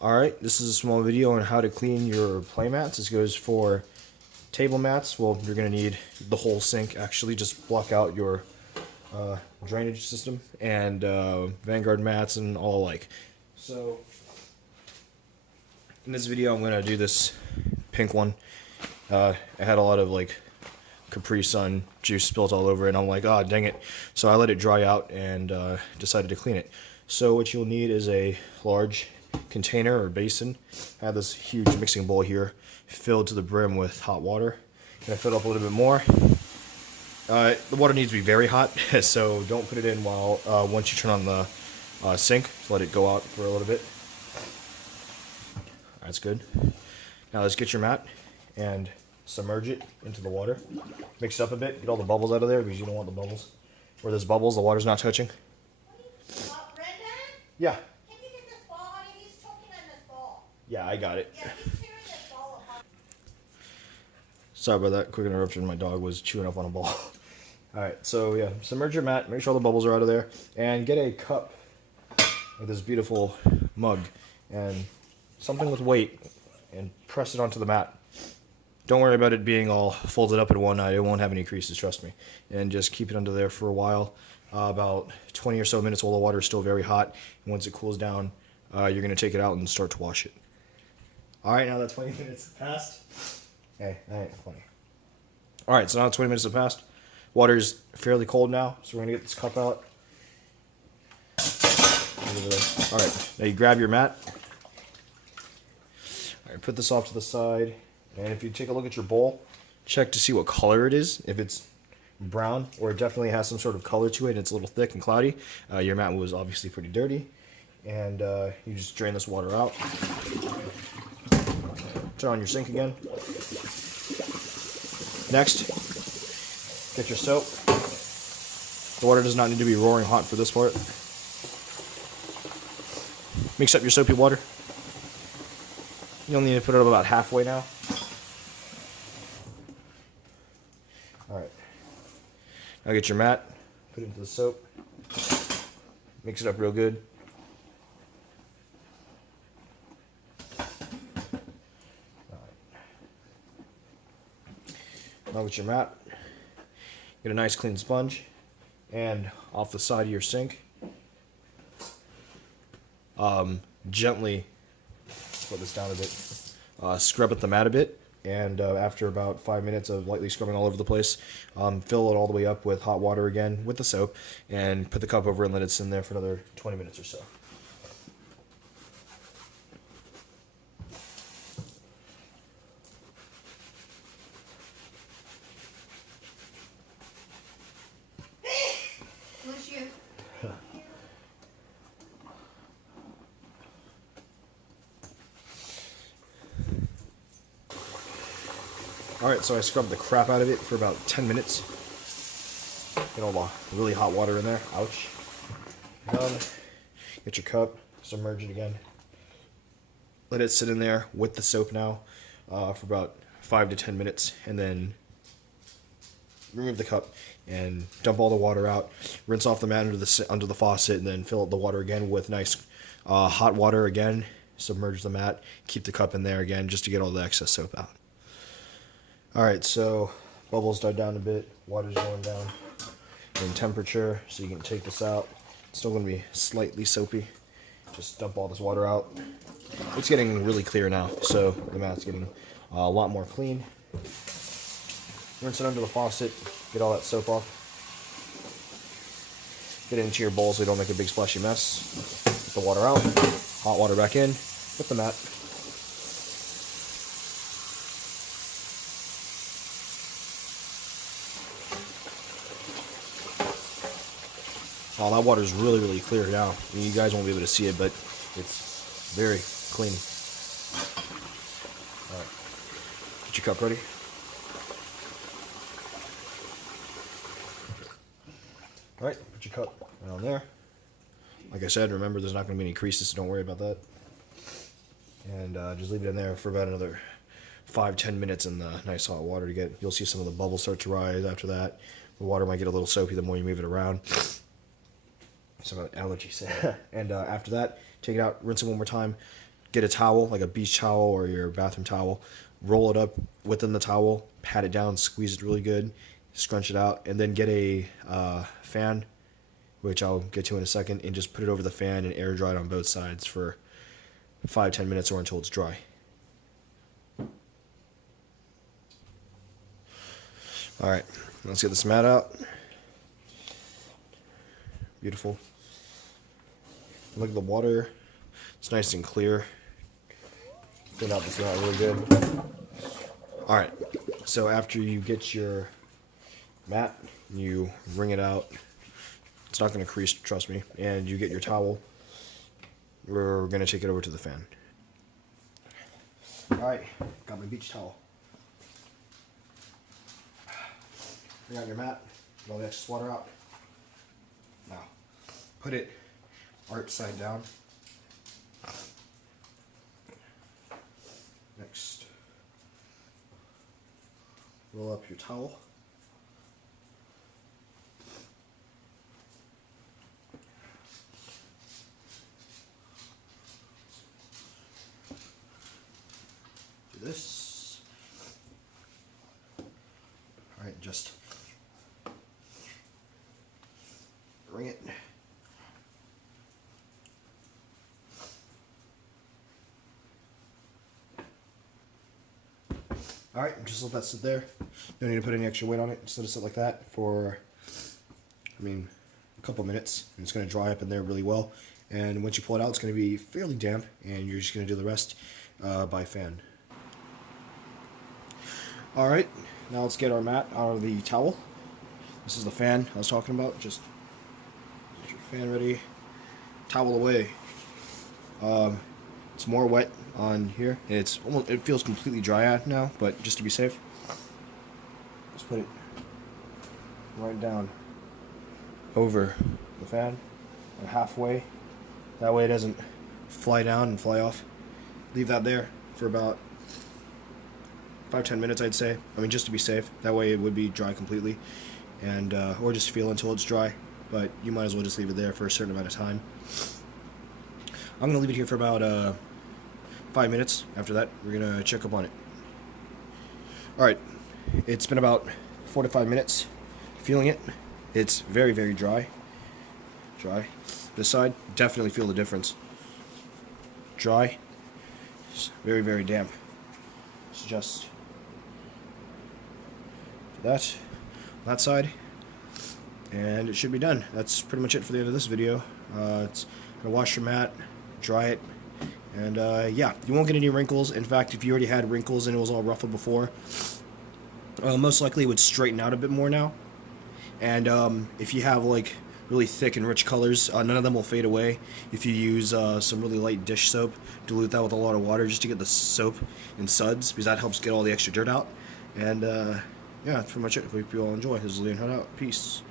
Alright, this is a small video on how to clean your play mats. This goes for table mats. Well, you're going to need the whole sink, actually. Just block out your drainage system and Vanguard mats and all alike. So, in this video, I'm going to do this pink one. I had a lot of like Capri Sun juice spilled all over it, and I'm like, oh, dang it. So I let it dry out and decided to clean it. So what you'll need is a large container or basin. I have this huge mixing bowl here filled to the brim with hot water. Gonna fill it up a little bit more. The water needs to be very hot, so don't put it in while once you turn on the sink. Let it go out for a little bit. That's good. Now let's get your mat and submerge it into the water. Mix it up a bit. Get all the bubbles out of there because you don't want the bubbles. Where there's bubbles, the water's not touching. Brendan? Yeah. Can you get this ball, honey? He's choking on this ball. Yeah, I got it. Yeah, he's tearing this ball apart. Sorry about that quick interruption. My dog was chewing up on a ball. Alright, so yeah, submerge your mat, make sure all the bubbles are out of there, and get a cup with this beautiful mug and something with weight and press it onto the mat. Don't worry about it being all folded up in one night. It won't have any creases, trust me. And just keep it under there for a while, about 20 or so minutes while the water is still very hot. And once it cools down, you're going to take it out and start to wash it. Alright, now that 20 minutes have passed. Hey, that ain't funny. Alright, so now 20 minutes have passed. Water's fairly cold now, so we're going to get this cup out. Alright, now you grab your mat. Alright, put this off to the side. And if you take a look at your bowl, check to see what color it is. If it's brown, or it definitely has some sort of color to it, and it's a little thick and cloudy, your mat was obviously pretty dirty. And you just drain this water out. Turn on your sink again. Next, get your soap. The water does not need to be roaring hot for this part. Mix up your soapy water. You only need to put it up about halfway now. Alright. Now get your mat, put it into the soap, mix it up real good. Now with your mat, get a nice clean sponge, and off the side of your sink, gently, let's put this down a bit, scrub at the mat a bit, and after about 5 minutes of lightly scrubbing all over the place, fill it all the way up with hot water again with the soap, and put the cup over and let it sit in there for another 20 minutes or so. Bless you. Alright, so I scrubbed the crap out of it for about 10 minutes. Get all the really hot water in there. Ouch. Done. Get your cup, submerge it again. Let it sit in there with the soap now for about 5 to 10 minutes, and then remove the cup and dump all the water out. Rinse off the mat under the faucet, and then fill up the water again with nice hot water again. Submerge the mat. Keep the cup in there again just to get all the excess soap out. Alright, so bubbles died down a bit, water's going down in temperature, so you can take this out. It's still going to be slightly soapy. Just dump all this water out. It's getting really clear now, so the mat's getting a lot more clean. Rinse it under the faucet, get all that soap off. Get it into your bowl so you don't make a big splashy mess. Get the water out, hot water back in, with the mat. Oh, that water is really, really clear now. I mean, you guys won't be able to see it, but it's very clean. Alright. Get your cup ready. Alright, put your cup around there. Like I said, remember there's not going to be any creases, so don't worry about that. And just leave it in there for about another 5-10 minutes in the nice hot water to get. You'll see some of the bubbles start to rise after that. The water might get a little soapy the more you move it around. Some allergies. And after that, take it out, rinse it one more time, get a towel, like a beach towel or your bathroom towel, roll it up within the towel, pat it down, squeeze it really good, scrunch it out, and then get a fan, which I'll get to in a second, and just put it over the fan and air dry it on both sides for 5-10 minutes or until it's dry. Alright, let's get this mat out. Beautiful. Look at the water. It's nice and clear. Clean out this mat really good. Alright, so after you get your mat, you wring it out. It's not going to crease, trust me. And you get your towel. We're going to take it over to the fan. Alright, got my beach towel. Bring out your mat, get all the excess water out. Now, put it arch side down. Next, roll up your towel. Do this. Alright, just wring it. Alright, just let that sit there. Don't need to put any extra weight on it. Just let it sit like that for, a couple minutes. And it's going to dry up in there really well. And once you pull it out, it's going to be fairly damp. And you're just going to do the rest by fan. Alright, now let's get our mat out of the towel. This is the fan I was talking about. Just get your fan ready. Towel away. It's more wet on here. It feels completely dry out now, but just to be safe, just put it right down over the fan, and halfway. That way it doesn't fly down and fly off. Leave that there for about 5-10 minutes, I'd say. Just to be safe. That way it would be dry completely, and or just feel until it's dry. But you might as well just leave it there for a certain amount of time. I'm gonna leave it here for about 5 minutes. After that, we're gonna check up on it. Alright, it's been about 4 to 5 minutes. Feeling it. It's very, very dry. This side, definitely feel the difference. Dry. It's very, very damp. It's just that side, and it should be done. That's pretty much it for the end of this video. It's gonna wash your mat, dry it, and yeah, you won't get any wrinkles. In fact, if you already had wrinkles and it was all ruffled before, most likely it would straighten out a bit more now. And if you have like really thick and rich colors, none of them will fade away. If you use some really light dish soap, dilute that with a lot of water just to get the soap and suds, because that helps get all the extra dirt out. And yeah, that's pretty much it. Hope you all enjoy. This is Leon Hunt out. Peace.